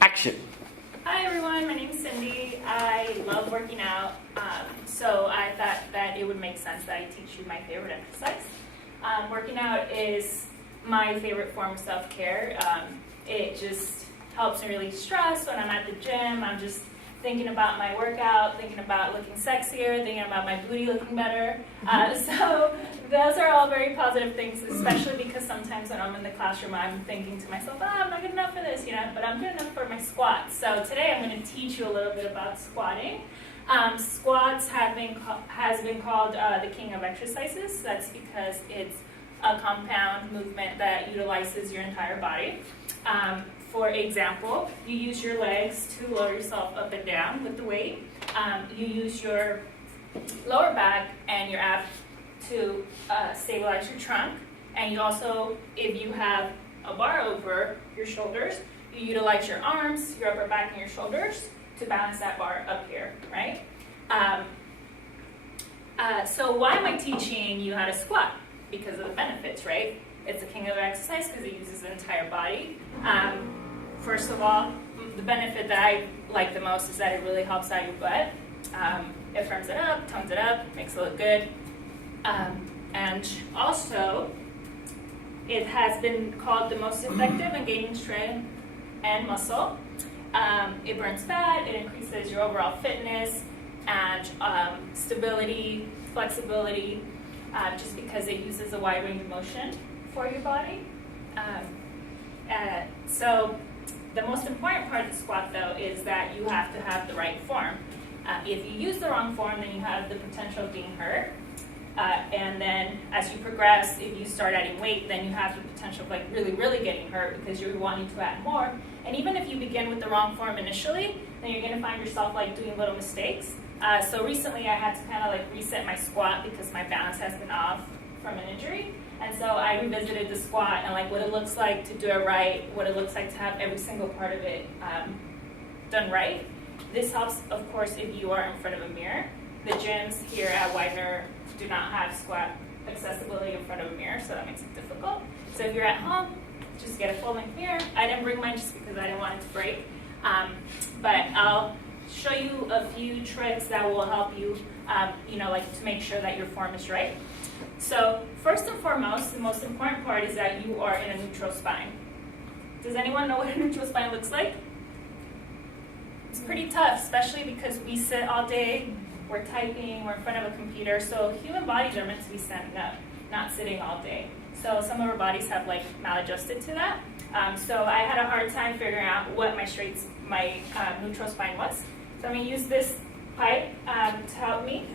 Action. Hi everyone, my name is Cindy. I love working out, so I thought that it would make sense that I teach you my favorite exercise. Working out is my favorite form of self-care. It just helps me release stress when I'm at the gym. I'm just thinking about my workout, thinking about looking sexier, thinking about my booty looking better. So those are all very positive things, especially because sometimes when I'm in the classroom, I'm thinking to myself, I'm not good enough for this, but I'm good enough for my squats. So today I'm going to teach you a little bit about squatting. Squats has been called the king of exercises. That's because it's a compound movement that utilizes your entire body. For example, you use your legs to lower yourself up and down with the weight. You use your lower back and your abs to stabilize your trunk. And you also, if you have a bar over your shoulders, you utilize your arms, your upper back, and your shoulders to balance that bar up here, right? So why am I teaching you how to squat? Because of the benefits, right? It's the king of exercise because it uses the entire body. First of all, the benefit that I like the most is that it really helps out your butt. It firms it up, tones it up, makes it look good. And also, it has been called the most effective in gaining strength and muscle. It burns fat, it increases your overall fitness and stability, flexibility, just because it uses a wide range of motion for your body. So the most important part of the squat, though, is that you have to have the right form. If you use the wrong form, then you have the potential of being hurt. And then as you progress, if you start adding weight, then you have the potential of really getting hurt because you're wanting to add more. And even if you begin with the wrong form initially, then you're going to find yourself doing little mistakes. So recently I had to kind of reset my squat because my balance has been off from an injury. And so I revisited the squat and what it looks like to do it right, what it looks like to have every single part of it done right. This helps, of course, if you are in front of a mirror. The gyms here at Widener do not have squat accessibility in front of a mirror, so that makes it difficult. So if you're at home, just get a full-length mirror. I didn't bring mine just because I didn't want it to break. But I'll show you a few tricks that will help you, to make sure that your form is right. So first and foremost, the most important part is that you are in a neutral spine. Does anyone know what a neutral spine looks like? It's pretty tough, especially because we sit all day, we're typing, we're in front of a computer, so human bodies are meant to be standing up, not sitting all day. So some of our bodies have maladjusted to that. So I had a hard time figuring out what my neutral spine was. So I'm going to use this pipe to help me.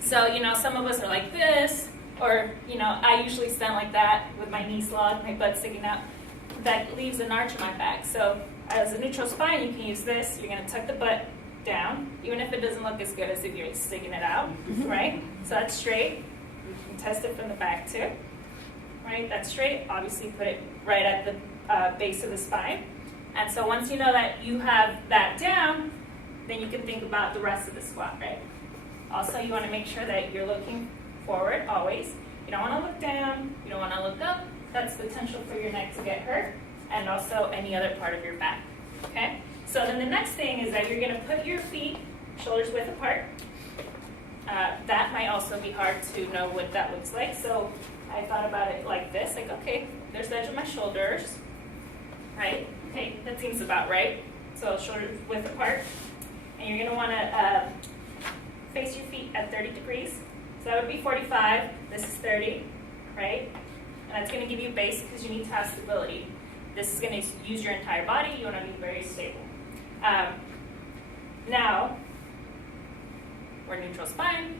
So, some of us are like this, or, I usually stand like that with my knees locked, my butt sticking out. That leaves an arch in my back. So as a neutral spine, you can use this. You're going to tuck the butt down, even if it doesn't look as good as if you're sticking it out, right? So that's straight. You can test it from the back too, right? That's straight. Obviously put it right at the base of the spine. And so once you know that you have that down, then you can think about the rest of the squat, right? Also, you want to make sure that you're looking forward always. You don't want to look down. You don't want to look up. That's potential for your neck to get hurt, and also any other part of your back, okay? So then the next thing is that you're going to put your feet shoulders width apart. That might also be hard to know what that looks like. So I thought about it like this, okay, there's the edge of my shoulders, right? Okay, that seems about right. So shoulders width apart. And you're going to want to face your feet at 30 degrees. So that would be 45. This is 30, right? And that's going to give you a base because you need to have stability. This is going to use your entire body. You want to be very stable. Now, we're neutral spine.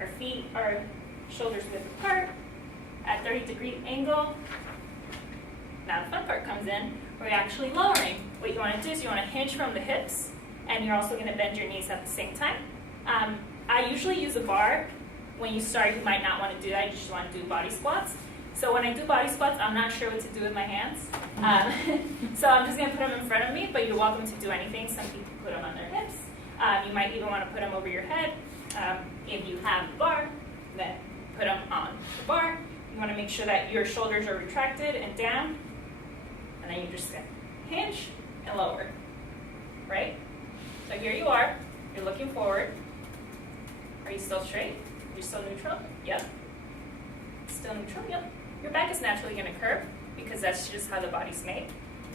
Our feet are shoulders width apart at 30-degree angle. Now the fun part comes in. We're actually lowering. What you want to do is you want to hinge from the hips, and you're also going to bend your knees at the same time. I usually use a bar. When you start, you might not want to do that. You just want to do body squats. So when I do body squats, I'm not sure what to do with my hands. So I'm just going to put them in front of me, but you're welcome to do anything. Some people put them on their hips. You might even want to put them over your head. If you have the bar, then put them on the bar. You want to make sure that your shoulders are retracted and down. And then you're just going to hinge, and lower, right? So here you are, you're looking forward. Are you still straight? Are you still neutral? Yep. Still neutral? Yep. Your back is naturally going to curve because that's just how the body's made,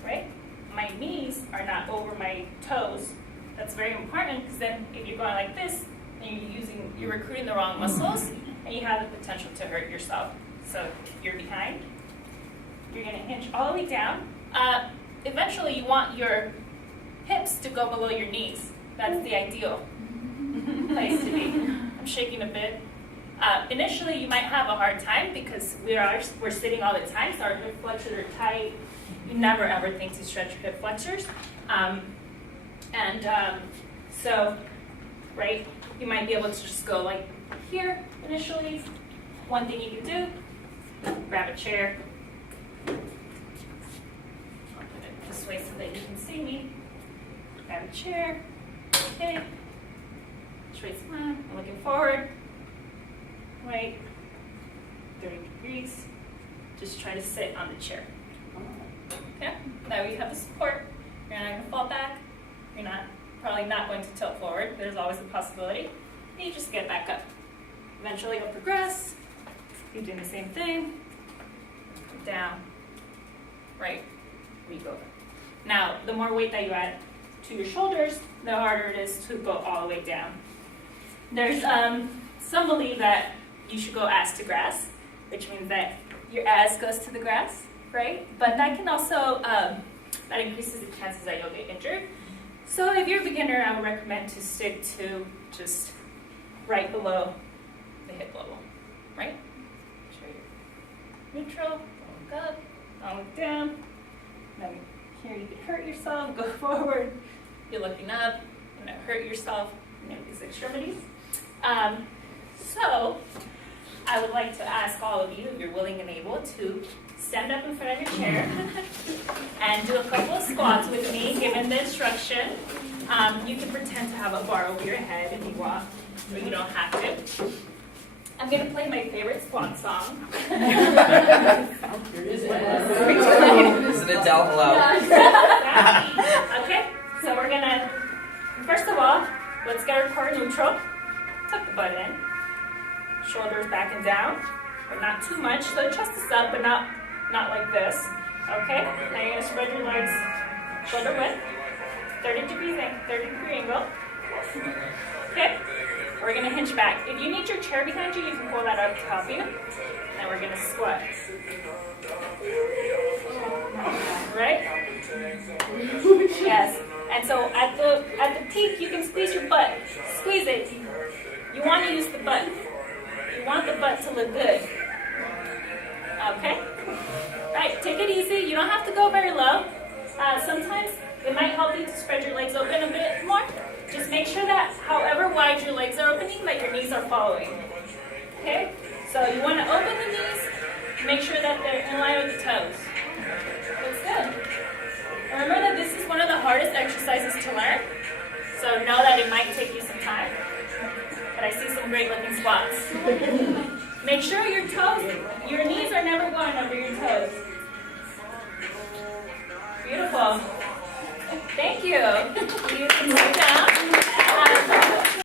right? My knees are not over my toes. That's very important because then if you're going like this, and you're recruiting the wrong muscles, and you have the potential to hurt yourself. So if you're behind, you're going to hinge all the way down. Eventually, you want your hips to go below your knees. That's the ideal place to be. I'm shaking a bit. Initially, you might have a hard time because we're sitting all the time, so our hip flexors are tight. You never ever think to stretch your hip flexors. So, right, you might be able to just go like here initially. One thing you can do, grab a chair. I'll put it this way so that you can see me. Grab a chair. Okay. Straight spine. I'm looking forward. Right. 30 degrees. Just try to sit on the chair. Okay. Now you have the support. You're not going to fall back. You're probably not going to tilt forward. There's always a possibility. And you just get back up. Eventually you'll progress. Keep doing the same thing. Down. Right. We go. Now, the more weight that you add to your shoulders, the harder it is to go all the way down. There's some believe that you should go ass to grass, which means that your ass goes to the grass, right? But that can also, that increases the chances that you'll get injured. So if you're a beginner, I would recommend to stick to just right below the hip level, right? Sure you're neutral, don't look up, don't look down. Now here you can hurt yourself, go forward. You're looking up, you're gonna hurt yourself, these extremities. So I would like to ask all of you, if you're willing and able, to stand up in front of your chair and do a couple of squats with me, given the instruction. You can pretend to have a bar over your head if you want, but you don't have to. I'm going to play my favorite squat song. Isn't it down low? Okay, so we're going to, first of all, let's get our core neutral. Tuck the butt in. Shoulders back and down, but not too much. So the chest is up, but not like this. Okay? Now you're going to spread your legs shoulder width, 30-degree angle. Okay? We're going to hinge back. If you need your chair behind you, you can pull that up to help you. And we're going to squat. Right? Yes. And so at the peak, you can squeeze your butt. Squeeze it. You want to use the butt. You want the butt to look good. Okay? Right, take it easy. You don't have to go very low. Sometimes it might help you to spread your legs open a bit more. Just make sure that however wide your legs are opening, that your knees are following. Okay? So you want to open the knees, make sure that they're in line with the toes. Looks good. Remember that this is one of the hardest exercises to learn. So know that it might take you some time. But I see some great looking squats. Make sure your toes, your knees are never going over your toes. Beautiful. Thank you. You can sit down.